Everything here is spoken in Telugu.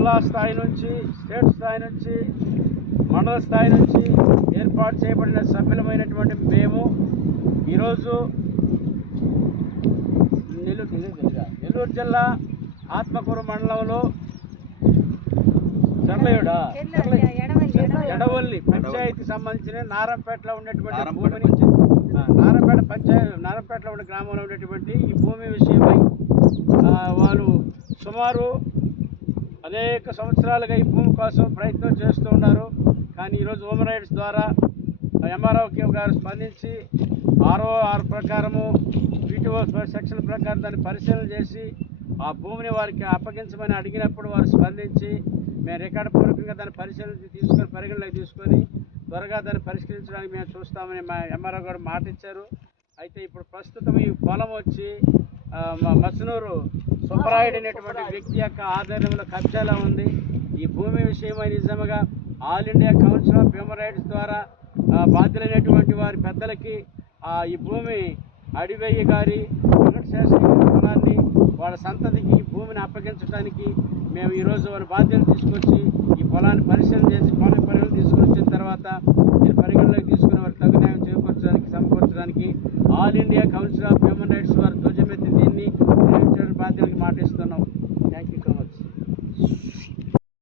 జిల్లా స్థాయి నుంచి, స్టేట్ స్థాయి నుంచి, మండల స్థాయి నుంచి ఏర్పాటు చేయబడిన సభ్యులమైనటువంటి మేము ఈరోజు నెల్లూరు జిల్లా ఆత్మకూరు మండలంలో ఎడవల్లి పంచాయతీ సంబంధించిన నారంపేటలో ఉన్నటువంటి భూమిని నారంపేటలో ఉన్న గ్రామంలో ఉన్నటువంటి ఈ భూమి విషయమై వాళ్ళు సుమారు అనేక సంవత్సరాలుగా ఈ భూమి కోసం ప్రయత్నం చేస్తూ ఉన్నారు. కానీ ఈరోజు హ్యూమన్ రైట్స్ ద్వారా ఎంఆర్ఓ గారు స్పందించి 6 ప్రకారము వీటిఓ సెక్షన్ ప్రకారం దాన్ని పరిశీలన చేసి ఆ భూమిని వారికి అప్పగించమని అడిగినప్పుడు వారు స్పందించి మేము రికార్డు పూర్వకంగా దాన్ని పరిగణలోకి తీసుకొని త్వరగా దాన్ని పరిష్కరించడానికి మేము చూస్తామని మా ఎంఆర్ఓ గారు మాట ఇచ్చారు. అయితే ఇప్పుడు ప్రస్తుతం ఈ పొలం వచ్చి మసనూరు సుబ్బరాయుడు అనేటువంటి వ్యక్తి యొక్క ఆధ్వర్యంలో కబ్జాలో ఉంది. ఈ భూమి విషయమై నిజంగా all India council of human rights ద్వారా బాధ్యులైనటువంటి వారి పెద్దలకి ఈ భూమి అడివయ్య గారి వెంకటశేషయ్య పొలాన్ని వాళ్ళ సంతతికి ఈ భూమిని అప్పగించడానికి మేము ఈరోజు వారి బాధ్యతలు తీసుకొచ్చి ఈ పొలాన్ని పరిశీలన చేసి పొలం పరిగణలోకి తీసుకొని వచ్చిన తర్వాత మీరు పరిగణలోకి తీసుకుని వారి తగిన